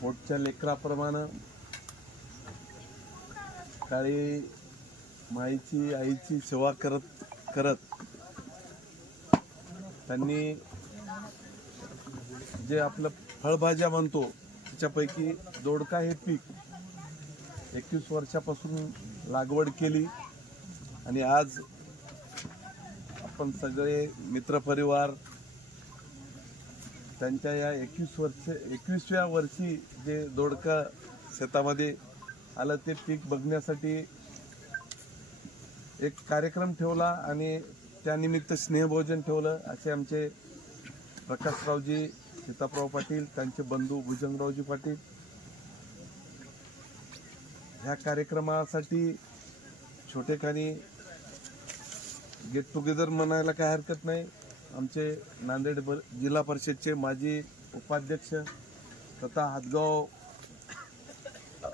पोटच्या लेकराप्रमाणे काळी माईची आईची सेवा करत करत त्यांनी जे आपलं फळभाज्या म्हणतो त्याच्यापैकी दोडका हे पीक 21 वर्षापासून लागवड केली आणि आज आपण सगळे मित्रपरिवार त्यांच्या या 21व्या वर्षी जे दोडका शेतामध्ये आलं ते पीक बघण्यासाठी एक कार्यक्रम ठेवला आणि त्यानिमित्त स्नेहभोजन ठेवलं. असे आमचे प्रकाशरावजी सीताराव पाटील, त्यांचे बंधू भुजंगरावजी पाटील ह्या कार्यक्रमासाठी छोटेखानी गेट टुगेदर म्हणायला काय हरकत नाही. आमचे नांदेड जिल्हा परिषदचे माजी उपाध्यक्ष तथा हातगाव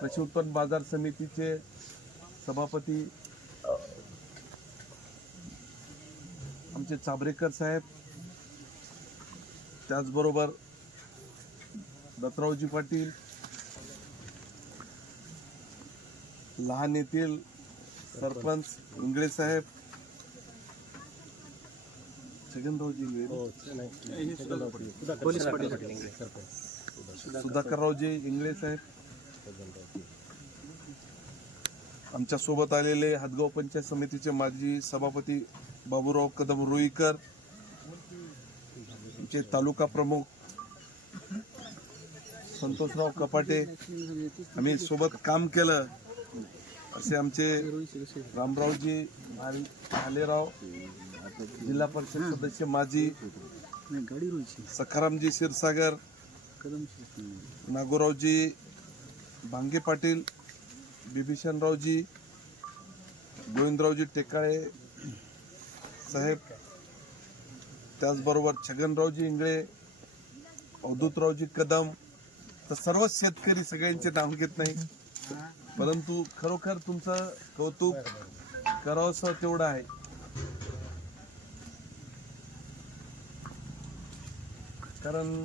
कृषी उत्पन्न बाजार समितीचे सभापती आमचे चाभरेकर साहेब, त्याचबरोबर दत्तरावजी पाटील, लहान येथील सरपंच इंगळे साहेब, सुधाकररावजी इंगळे साहेब, आमच्या सोबत आलेले हातगाव पंचायत समितीचे माजी सभापती बाबूराव कदम रुईकर, आमचे तालुका प्रमुख संतोषराव कपाटे, आम्ही सोबत काम केलं असे आमचे रामरावजी भालेराव, जिल्हा परिषद सदस्य माजी सखारामजी क्षीरसागर, नागोरावजी भांगे पाटील, बिभीषणरावजी, गोविंदरावजी टेकाळे साहेब, त्याचबरोबर छगनरावजी इंगळे, अवधूतरावजी कदम, तर सर्वच शेतकरी, सगळ्यांचे नाव घेत नाही परंतु खरोखर तुमचं कौतुक करावंसं तेवढं आहे. कारण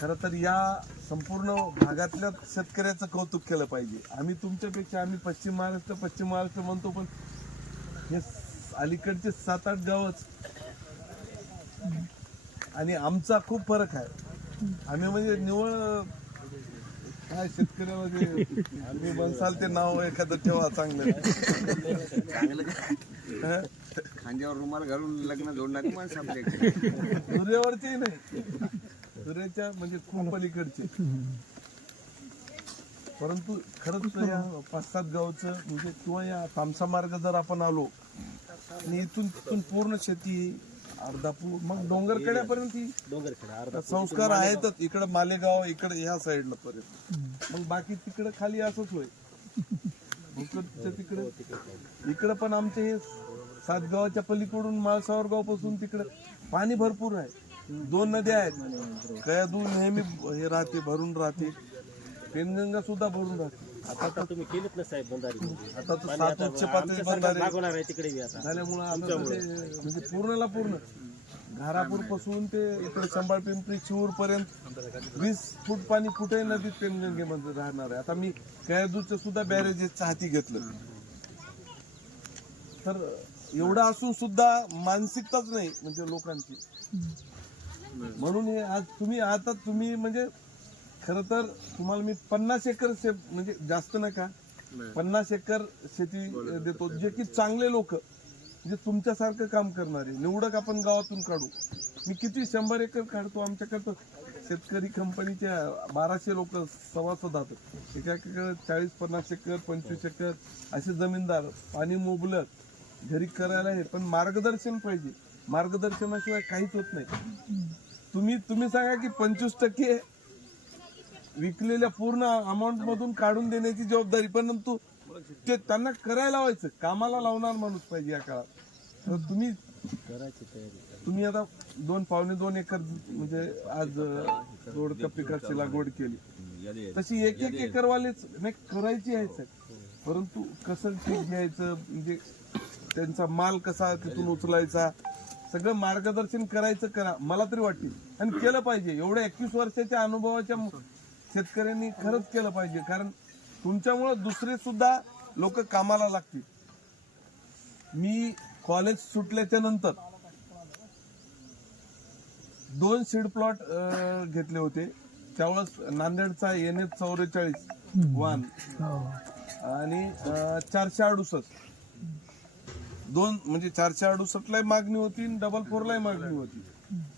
खरं तर या संपूर्ण भागातल्या शेतकऱ्याचं कौतुक केलं पाहिजे. आम्ही तुमच्यापेक्षा आम्ही पश्चिम महाराष्ट्र म्हणतो, पण हे अलीकडचे 7-8 गावच आणि आमचा खूप फरक आहे. आम्ही म्हणजे निवळ काय शेतकऱ्यामध्ये आम्ही बनसाल ते नाव एखादं ठेवा चांगलं खांद्यावर रुमाल घालून लग्न जोडणारी माणसं आपल्या सूर्यावरचे नाही, सूर्याच्या म्हणजे खूप पलीकडचे. परंतु खरंच या 5-7 गावचं म्हणजे किंवा या तामसा मार्ग जर आपण आलो आणि इथून पूर्ण शेती अर्धापूर मग डोंगरकड्यापर्यंत संस्कार आहेतच. इकडं मालेगाव, इकडे ह्या साईडला पर्यंत, मग बाकी तिकडे खाली असंच होय. तिकडे इकडं पण आमचे हे 7 गावाच्या पलीकडून माळसावर गाव पासून तिकडे पाणी भरपूर आहे. 2 नद्या आहेत, कयादू नेहमी हे राहते, भरून राहते, पेनगंगा सुद्धा भरून राहते. आता तुम्ही केलेत ना साहेब बंधारी, आता तर 7 उच्च पातळी बंधारे तिकडे झाल्यामुळे आता म्हणजे पूर्णला पूर्ण घारापूर पासून ते इकडे संभाळ पिंपरी चिऊर पर्यंत 20 फूट पाणी कुठे नदीत पेनगंगेमध्ये राहणार आहे. आता मी कयादूचं सुद्धा बॅरेजेसचं हाती घेतलं. तर एवढं असून सुद्धा मानसिकताच नाही म्हणजे लोकांची. म्हणून हे आज तुम्ही म्हणजे खरं तर तुम्हाला मी 50 एकर म्हणजे जास्त नका 50 एकर शेती देतो, जे की चांगले लोक म्हणजे तुमच्यासारखं काम करणारे निवडक आपण गावातून काढू. मी किती 100 एकर काढतो. आमच्याकडं शेतकरी कंपनीचे 1200 लोक सभासद होतात. एकाकडे 40-50 एकर 25 एकर असे जमीनदार, पाणी मुबलक घरी करायला आहे, पण मार्गदर्शन पाहिजे. मार्गदर्शनाशिवाय काहीच होत नाही. तुम्ही सांगा की 25% विकलेल्या पूर्ण अमाऊंट मधून काढून देण्याची जबाबदारी, परंतु ते त्यांना करायला लावायचं, कामाला लावणार माणूस पाहिजे या काळात. तर तुम्ही आता 2-2.25 एकर म्हणजे आज दोडका पिकाची लागवड केली, तशी 1-1 एकरवालेच नाही करायची आहे सर. परंतु कसं पीक घ्यायचं, म्हणजे त्यांचा माल कसा तिथून उचलायचा, सगळं मार्गदर्शन करायचं करा, मला तरी वाटते. आणि केलं पाहिजे. एवढ्या 21 वर्षाच्या अनुभवाच्या शेतकऱ्यांनी खरंच केलं पाहिजे, कारण तुमच्यामुळे दुसरे सुद्धा लोक कामाला लागतील. मी कॉलेज सुटल्याच्या नंतर 2 सीड प्लॉट घेतले होते. त्यावेळेस नांदेडचा NH44 वान आणि 468 2, म्हणजे 468 ला मागणी होती आणि 444 ला मागणी होती.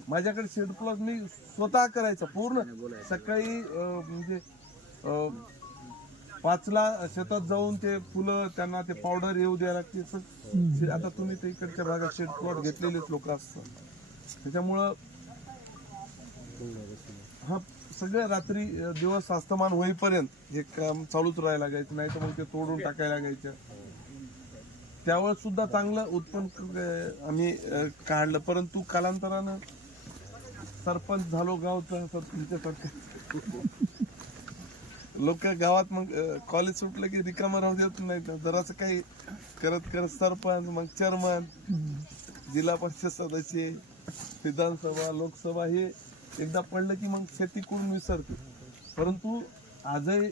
माझ्याकडे सीड प्लॉट मी स्वतः करायचा पूर्ण. सकाळी म्हणजे 5 ला शेतात जाऊन ते फुलं त्यांना ते पावडर येऊ द्या लागते. आता तुम्ही ते इकडच्या भागात सीड प्लॉट घेतलेलेच लोक असतात, त्याच्यामुळं हा सगळं रात्री दिवस अस्तमान होईपर्यंत हे काम चालूच राहायला लागायचं, नाही तर मग ते तोडून टाकायला लागायचं. त्यावेळेस सुद्धा चांगलं उत्पन्न आम्ही काढलं. परंतु कालांतरानं सरपंच झालो गावचा, तुमच्यासारखं लोक गावात मग कॉलेज सुटलं की रिकामं राहू देत नाही. जरासं काही करत करत सरपंच, मग चेअरमन, जिल्हा परिषद सदस्य, विधानसभा, लोकसभा हे एकदा पडलं की मग शेती कोण विसरते. परंतु आजही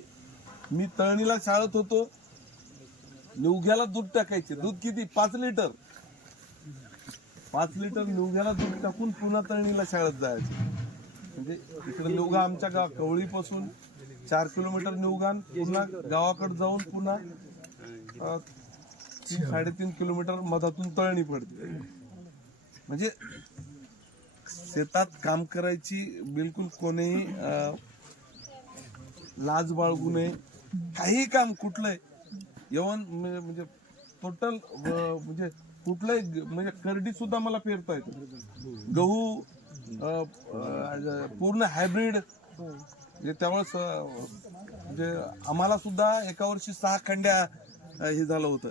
मी तळणीला शाळेत होतो, निवघ्याला दूध टाकायचे. दूध किती? 5 लिटर. 5 लिटर निवघ्याला दूध टाकून पुन्हा तळणीला शाळेत जायचं. म्हणजे इकडे निवघा आमच्या कवळीपासून 4 किलोमीटर निवघान, पुन्हा गावाकडे जाऊन पुन्हा 3-3.5 किलोमीटर मधातून तळणी पडते. म्हणजे शेतात काम करायची बिलकुल कोणीही लाज बाळगू नये. काही काम कुठलंय येऊन म्हणजे टोटल म्हणजे कुठलंही म्हणजे करडी सुद्धा मला पेरता येतं. गहू पूर्ण हायब्रिड. म्हणजे त्यावेळेस म्हणजे आम्हाला सुद्धा एका वर्षी 6 खंड्या हे झालं होतं.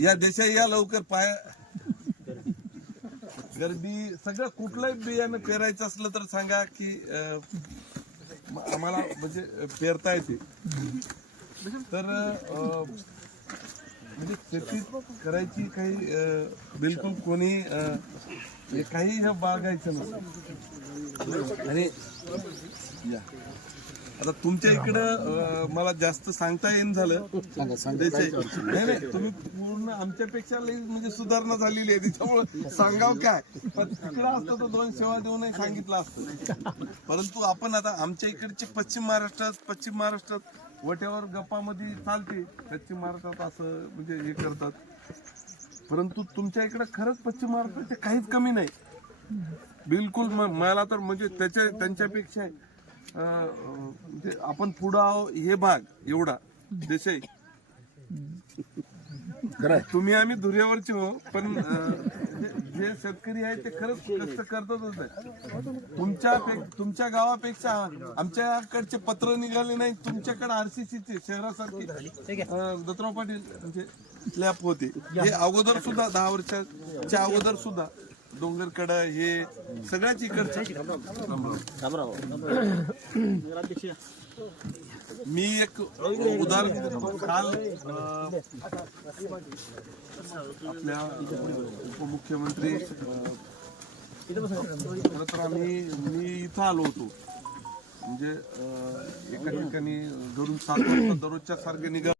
या देशा या लवकर पाय गर्दी. सगळं कुठलंही बियाणं पेरायचं असलं तर सांगा की आम्हाला म्हणजे पेरता येते. तर म्हणजे शेती करायची काही बिलकुल कोणी काही हे बाळगायचं नसतं. आणि आता तुमच्या इकडं मला जास्त सांगता येईन झालं. नाही, तुम्ही पूर्ण आमच्यापेक्षा म्हणजे सुधारणा झालेली आहे, त्याच्यामुळे सांगाव काय. पण तिकडं असतं तर 2 सेवा देऊनही सांगितलं असतं. परंतु आपण आता आमच्या इकडचे पश्चिम महाराष्ट्रात वट्यावर गप्पामध्ये चालते. पश्चिम महाराष्ट्रात असं म्हणजे हे करतात. परंतु तुमच्या इकडे खरंच पश्चिम महाराष्ट्राचे काहीच कमी नाही बिलकुल. मला तर म्हणजे त्यांच्यापेक्षा म्हणजे आपण पुढं हे भाग एवढा देशाई. तुम्ही आम्ही धुऱ्यावरचे हो, पण जे शेतकरी आहे ते खरंच कष्ट करतातच आहे. तुमच्या गावापेक्षा आमच्याकडचे पत्र निघाले नाही. तुमच्याकडे RCCचे शहरासारखी दत्तराव पाटील म्हणजे स्लॅब होते. हे अगोदर सुद्धा 10 वर्षाच्या अगोदर सुद्धा डोंगरकडा हे सगळ्याच इकडचं. मी एक उदाहरण काल आपल्या उपमुख्यमंत्री खरं तर मी इथं आलो होतो. म्हणजे एका ठिकाणी घरून 7 वाजता दररोजच्या सारखे निघा